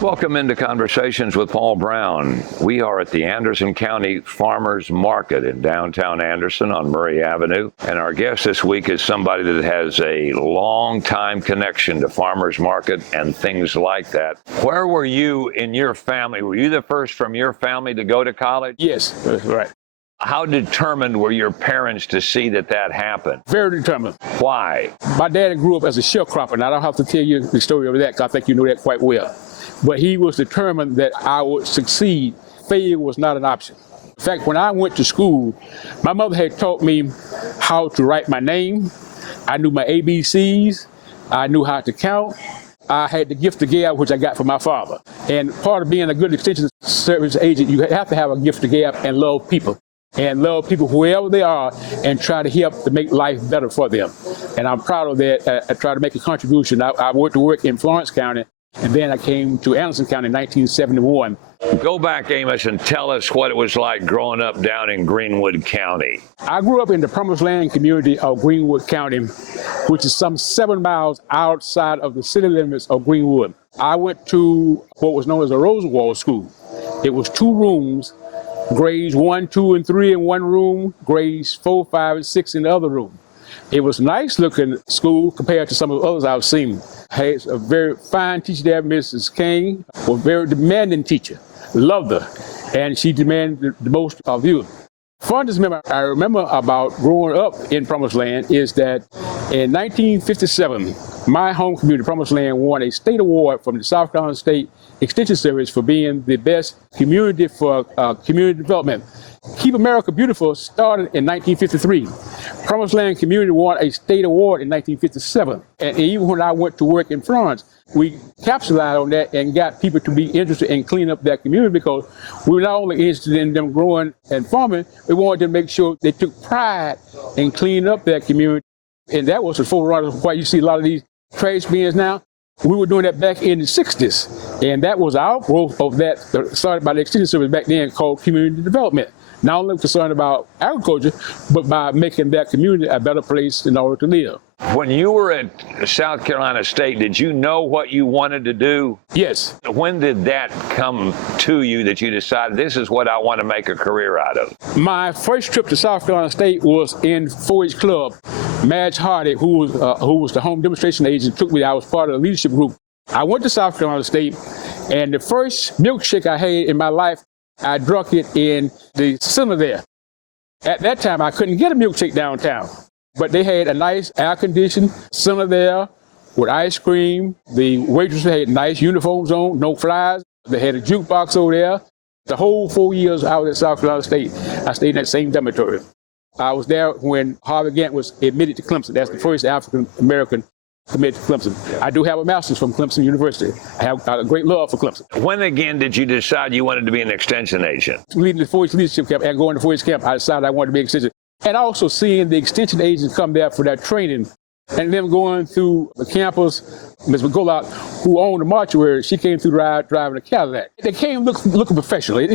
Welcome into Conversations with Paul Brown. We are at the Anderson County Farmers Market in downtown Anderson on Murray Avenue. And our guest this week is somebody that has a long time connection to farmers market and things like that. Where were you in your family? Were you the first from your family to go to college? Yes, that's right. How determined were your parents to see that happened? Very determined. Why? My dad grew up as a sharecropper, and I don't have to tell you the story of that because I think you know that quite well. But he was determined that I would succeed. Failure was not an option. In fact, when I went to school, my mother had taught me how to write my name. I knew my ABCs. I knew how to count. I had the gift of gab, which I got from my father. And part of being a good extension service agent, you have to have a gift of gab and love people. And love people wherever they are and try to help to make life better for them. And I'm proud of that. I try to make a contribution. I went to work in Florence County, and then I came to Anderson County in 1971. Go back, Amos, and tell us what it was like growing up down in Greenwood County. I grew up in the promised land community of Greenwood County, which is some 7 miles outside of the city limits of Greenwood. I went to what was known as a Rosenwald School. It was 2 rooms, grades 1, 2, and 3 in one room, grades 4, 5, and 6 in the other room. It was a nice looking school compared to some of the others I've seen. Had a very fine teacher there, Mrs. King, a very demanding teacher. Loved her, and she demanded the most of you. Fondest memory I remember about growing up in Promised Land is that in 1957, my home community, Promised Land, won a state award from the South Carolina State Extension Service for being the best community for community development. Keep America Beautiful started in 1953. Promised Land Community won a state award in 1957. And even when I went to work in Florence, we capitalized on that and got people to be interested in cleaning up that community because we were not only interested in them growing and farming, we wanted to make sure they took pride in cleaning up that community. And that was the forerunner of why you see a lot of these trash bins now. We were doing that back in the 60s. And that was our growth of that, started by the Extension Service back then called community development. Not only concerned about agriculture, but by making that community a better place in order to live. When you were at South Carolina State, did you know what you wanted to do? Yes. When did that come to you that you decided this is what I want to make a career out of? My first trip to South Carolina State was in 4-H Club. Madge Hardy, who was the home demonstration agent, took me. I was part of the leadership group. I went to South Carolina State, and the first milkshake I had in my life, I drank it in the center there. At that time, I couldn't get a milkshake downtown, but they had a nice air-conditioned center there with ice cream. The waitresses had nice uniforms on, no flies. They had a jukebox over there. The whole 4 years I was at South Carolina State, I stayed in that same dormitory. I was there when Harvey Gantt was admitted to Clemson. That's the first African-American committed to Clemson. I do have a master's from Clemson University. I have a great love for Clemson. When again did you decide you wanted to be an extension agent? Leading the 4-H leadership camp and going to 4-H camp, I decided I wanted to be an extension. And also seeing the extension agents come there for that training and them going through the campus. Ms. McGullock, who owned the mortuary, she came through driving a Cadillac. They came looking professional. It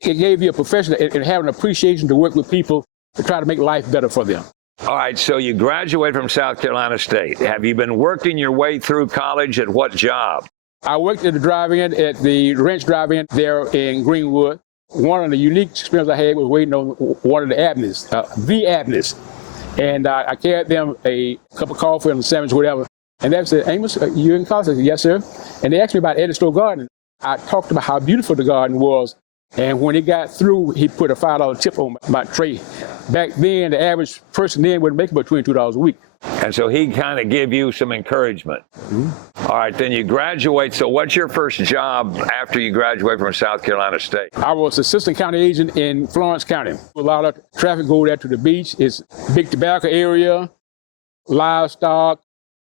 gave you a professional and having an appreciation to work with people to try to make life better for them. All right, so you graduated from South Carolina State. Have you been working your way through college at what job? I worked at the drive-in, at the ranch drive-in there in Greenwood. One of the unique experiences I had was waiting on one of the Abneys, the Abneys. And I carried them a cup of coffee and a sandwich, whatever. And they said, Amos, you in college? I said, yes, sir. And they asked me about Eddie Store Garden. I talked about how beautiful the garden was. And when he got through, he put a $5 tip on my tray. Back then, the average person then would make about $22 a week. And so he kind of gave you some encouragement. Mm-hmm. All right, then you graduate. So what's your first job after you graduate from South Carolina State? I was assistant county agent in Florence County. A lot of traffic go there to the beach. It's a big tobacco area, livestock,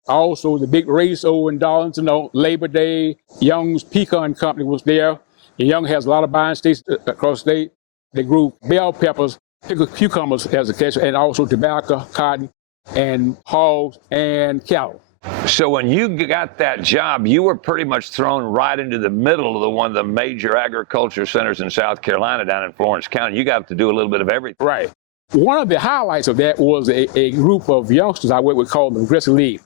also the big race over in Darlington on Labor Day. Young's Pecan Company was there. And Young has a lot of buying stations across the state. They grew bell peppers, pickled cucumbers as a catch, and also tobacco, cotton, and hogs and cattle. So when you got that job, you were pretty much thrown right into the middle of one of the major agriculture centers in South Carolina down in Florence County. You got to do a little bit of everything. Right. One of the highlights of that was a group of youngsters I worked with called the Aggressive League.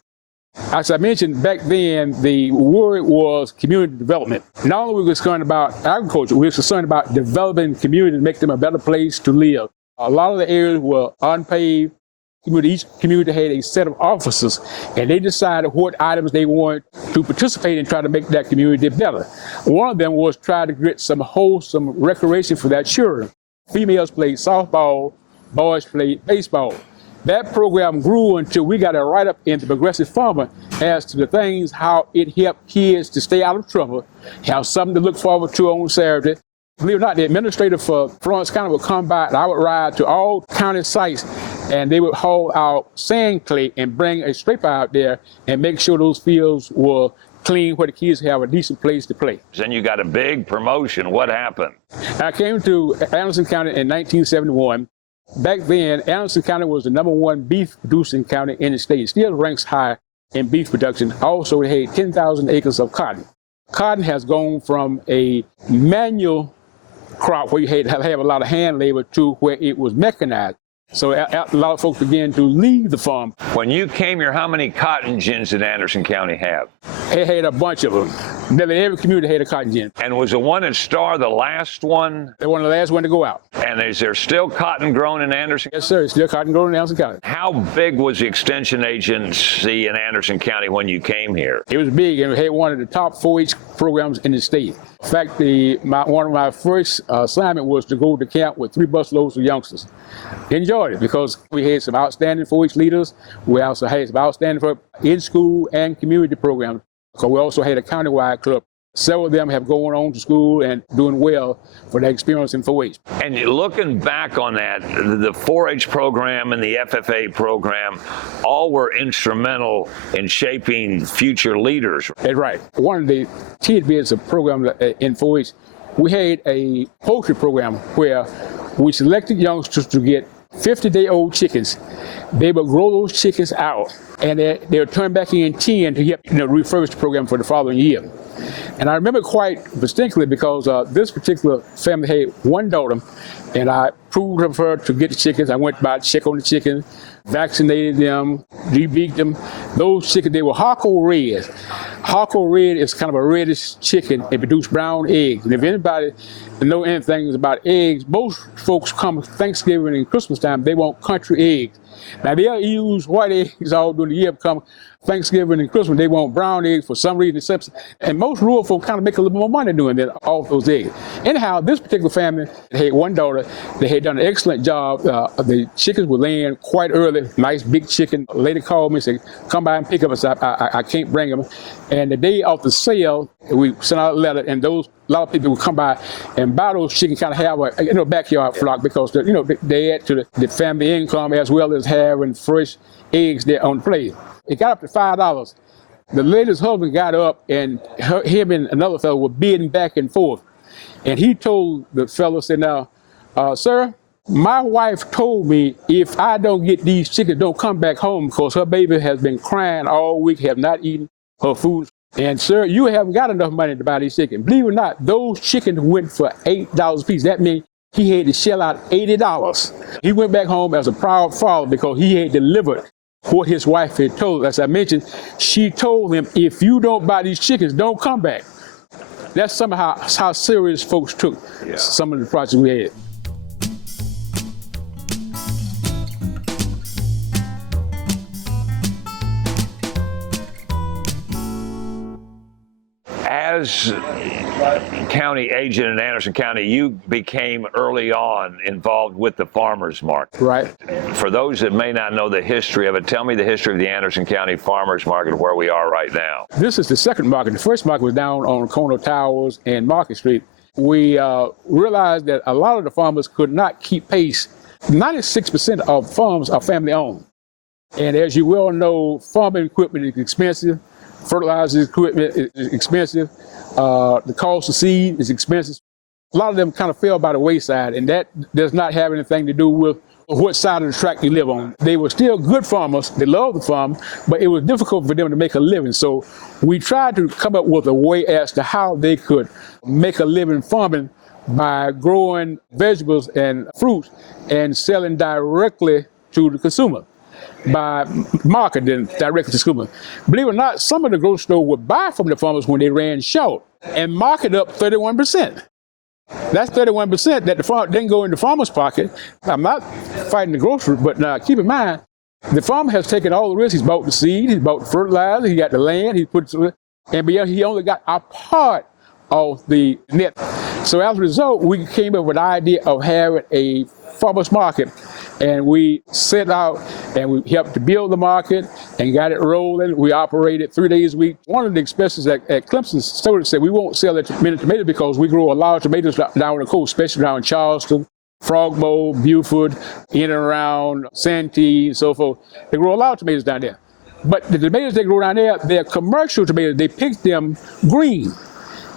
As I mentioned, back then, the word was community development. Not only were we concerned about agriculture, we were concerned about developing community to make them a better place to live. A lot of the areas were unpaved. Each community had a set of officers, and they decided what items they wanted to participate in, try to make that community better. One of them was try to get some wholesome recreation for their children. Females played softball, boys played baseball. That program grew until we got a write-up in the Progressive Farmer as to the things, how it helped kids to stay out of trouble, have something to look forward to on Saturday. Believe it or not, the administrator for Florence County would come by, and I would ride to all county sites, and they would haul out sand clay and bring a scraper out there and make sure those fields were clean where the kids have a decent place to play. Then you got a big promotion. What happened? I came to Anderson County in 1971. Back then, Anderson County was the #1 beef producing county in the state. It still ranks high in beef production. Also, it had 10,000 acres of cotton. Cotton has gone from a manual crop where you had to have a lot of hand labor to where it was mechanized. So a lot of folks began to leave the farm. When you came here, how many cotton gins did Anderson County have? It had a bunch of them. Nearly every community had a cotton gin. And was the one at Star the last one? They were the last one to go out. And is there still cotton grown in Anderson? Yes, sir. It's still cotton grown in Anderson County. How big was the extension agency in Anderson County when you came here? It was big, and we had one of the top 4-H programs in the state. In fact, one of my first assignment was to go to camp with 3 busloads of youngsters. Enjoyed it because we had some outstanding 4-H leaders. We also had some outstanding in-school and community programs. So we also had a countywide club. Several of them have gone on to school and doing well for their experience in 4-H. And looking back on that, the 4-H program and the FFA program all were instrumental in shaping future leaders. That's right. One of the tidbits of programs in 4-H, we had a poultry program where we selected youngsters to get 50-day-old chickens. They would grow those chickens out, and they would turn back in 10 to get refurbish the program for the following year. And I remember quite distinctly because this particular family had one daughter, and I approved of her to get the chickens. I went by to check on the chickens, vaccinated them, debeaked them. Those chickens, they were Harco Reds. Harco Red is kind of a reddish chicken. It produces brown eggs. And if anybody know anything about eggs, most folks come Thanksgiving and Christmas time, they want country eggs. Now they'll use white eggs all during the year, come Thanksgiving and Christmas, they want brown eggs for some reason. And most rural folk kind of make a little more money doing that off those eggs. Anyhow, this particular family had one daughter. They had done an excellent job. The chickens were laying quite early, nice big chicken. A lady called me and said, come by and pick up. I said, I can't bring them. And the day of the sale, we sent out a letter, and a lot of people would come by and buy those chickens, kind of have a backyard flock because they add to the family income as well as having fresh eggs there on the plate. It got up to $5. The lady's husband got up, and him and another fellow were bidding back and forth. And he told the fellow, said, now, sir, my wife told me if I don't get these chickens, don't come back home because her baby has been crying all week, have not eaten her food. And sir, you haven't got enough money to buy these chickens. Believe it or not, those chickens went for $8 a piece. That means he had to shell out $80. He went back home as a proud father because he had delivered what his wife had told. As I mentioned, she told him, if you don't buy these chickens, don't come back. That's somehow how serious folks took some of the projects we had. As county agent in Anderson County, you became early on involved with the farmers market. Right. For those that may not know the history of it, tell me the history of the Anderson County farmers market, where we are right now. This is the second market. The first market was down on Corner Towers and Market Street. We realized that a lot of the farmers could not keep pace. 96% of farms are family owned. And as you well know, farming equipment is expensive. Fertilizer equipment is expensive. The cost of seed is expensive. A lot of them kind of fell by the wayside, and that does not have anything to do with what side of the track you live on. They were still good farmers. They loved the farm, but it was difficult for them to make a living. So we tried to come up with a way as to how they could make a living farming by growing vegetables and fruits and selling directly to the consumer. by market than directly to consumer. Believe it or not, some of the grocery stores would buy from the farmers when they ran short and market up 31%. That's 31% that the farmer didn't go in the farmer's pocket. I'm not fighting the grocery, but now keep in mind, the farmer has taken all the risk. He's bought the seed, he's bought the fertilizer, he got the land, he put, and beyond, he only got a part of the net. So as a result, we came up with the idea of having a farmer's market, and we set out and we helped to build the market and got it rolling. We operated 3 days a week. One of the expenses at Clemson store said we won't sell that many tomatoes because we grow a lot of tomatoes down the coast, especially down in Charleston, Frogmore, Beaufort, in and around Santee, and so forth. They grow a lot of tomatoes down there. But the tomatoes they grow down there, they're commercial tomatoes. They pick them green.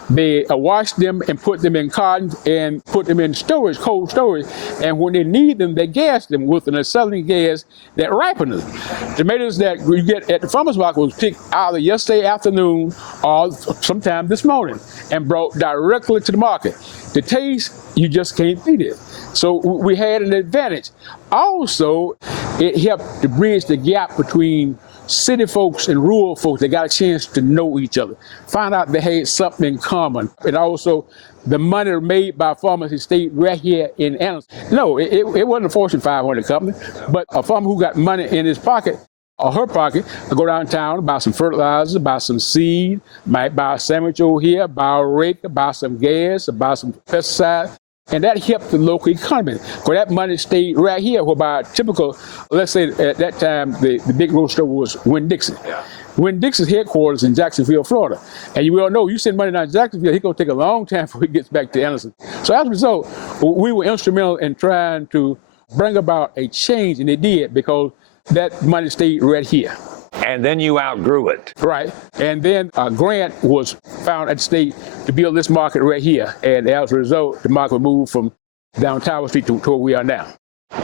They wash them and put them in cartons and put them in storage, cold storage. And when they need them, they gas them with an acetylene gas that ripens them. Tomatoes that you get at the farmer's market was picked either yesterday afternoon or sometime this morning and brought directly to the market. The taste, you just can't beat it. So we had an advantage. Also, it helped to bridge the gap between city folks and rural folks. They got a chance to know each other, find out they had something in common. And also, the money made by farmers who stayed right here in Anderson. No, it wasn't a Fortune 500 company, but a farmer who got money in his pocket or her pocket, go downtown, buy some fertilizer, buy some seed, might buy a sandwich over here, buy a rake, buy some gas, buy some pesticide. And that helped the local economy. Because that money stayed right here, whereby typical, let's say at that time, the big grocery store was Winn-Dixie. Yeah. Winn-Dixie's headquarters in Jacksonville, Florida. And you all know, you send money down to Jacksonville, it's going to take a long time before it gets back to Anderson. So as a result, we were instrumental in trying to bring about a change, and it did, because that money stayed right here. And then you outgrew it. Right. And then a grant was found at the state to build this market right here. And as a result, the market moved from down Tower Street to where we are now.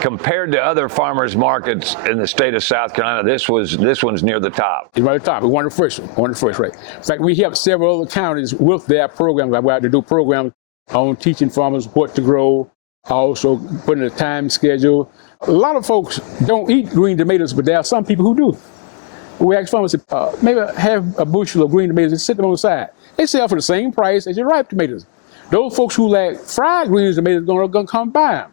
Compared to other farmers markets in the state of South Carolina, this one's near the top. It's right at the top. It's one of the first, right. In fact, we helped several other counties with their programs. We had to do programs on teaching farmers what to grow, also putting a time schedule. A lot of folks don't eat green tomatoes, but there are some people who do. We asked farmers, maybe have a bushel of green tomatoes and sit them on the side. They sell for the same price as your ripe tomatoes. Those folks who like fried green tomatoes are going to come buy them.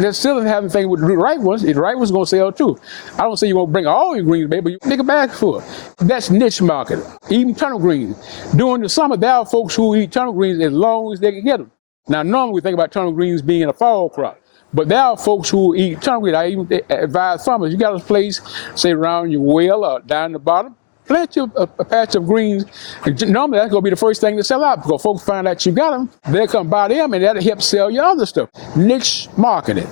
They're still having thing with the ripe ones. The ripe ones are going to sell too. I don't say you won't bring all your green tomatoes, but you make a bag full. That's niche market. Even turnip greens. During the summer, there are folks who eat turnip greens as long as they can get them. Now, normally we think about turnip greens being a fall crop. But there are folks who eat turnip greens. I even advise farmers, you got a place, say around your well or down the bottom, plant you a patch of greens. And normally that's going to be the first thing to sell out, because folks find out you got them, they'll come buy them, and that'll help sell your other stuff. Niche marketing,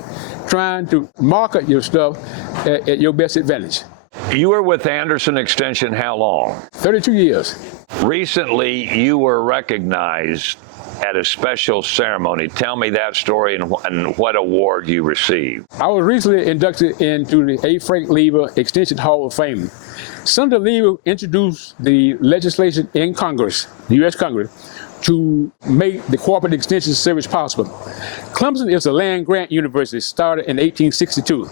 trying to market your stuff at your best advantage. You were with Anderson Extension how long? 32 years. Recently, you were recognized at a special ceremony. Tell me that story and what award you received. I was recently inducted into the A. Frank Lever Extension Hall of Fame. Senator Lever introduced the legislation in Congress, the U.S. Congress, to make the corporate extension service possible. Clemson is a land-grant university started in 1862.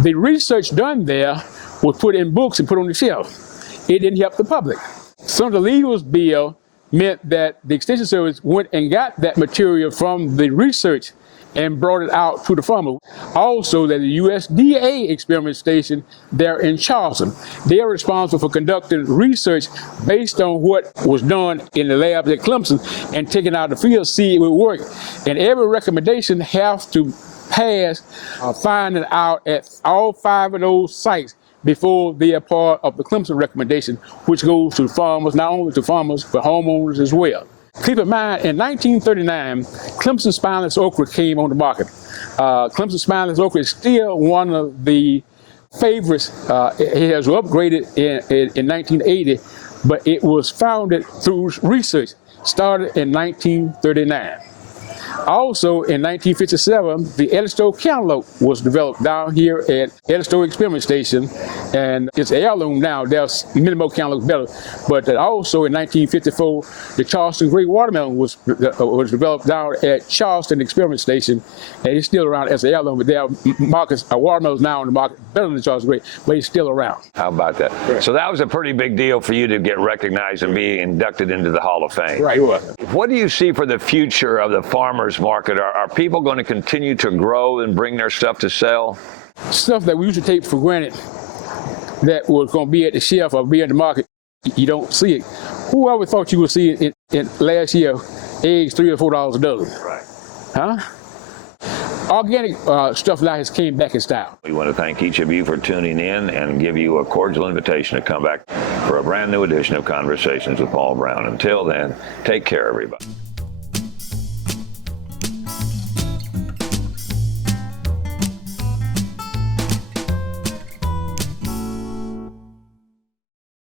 The research done there was put in books and put on the shelf. It didn't help the public. Senator Lever's bill meant that the Extension Service went and got that material from the research and brought it out to the farmer. Also, that the USDA experiment station there in Charleston, they are responsible for conducting research based on what was done in the labs at Clemson and taking out the field, see it would work. And every recommendation has to pass finding out at all 5 of those sites before they are part of the Clemson recommendation, which goes to farmers, not only to farmers, but homeowners as well. Keep in mind, in 1939, Clemson spineless okra came on the market. Clemson spineless okra is still one of the favorites. It has upgraded in 1980, but it was founded through research, started in 1939. Also, in 1957, the Edisto cantaloupe was developed down here at Edisto Experiment Station, and it's an heirloom now. There's many more cantaloupes better. But also in 1954, the Charleston Great Watermelon was developed down at Charleston Experiment Station, and it's still around as an heirloom. But there are watermelons now on the market better than the Charleston Great, but it's still around. How about that? Right. So that was a pretty big deal for you to get recognized and be inducted into the Hall of Fame. Right. What do you see for the future of the farmers market? Are people going to continue to grow and bring their stuff to sell? Stuff that we used to take for granted that was going to be at the shelf or be in the market, you don't see it. Whoever thought you would see it in last year, eggs $3 or $4 a dozen? Right. Huh? Organic stuff now has came back in style. We want to thank each of you for tuning in and give you a cordial invitation to come back for a brand new edition of Conversations with Paul Brown. Until then, take care, everybody.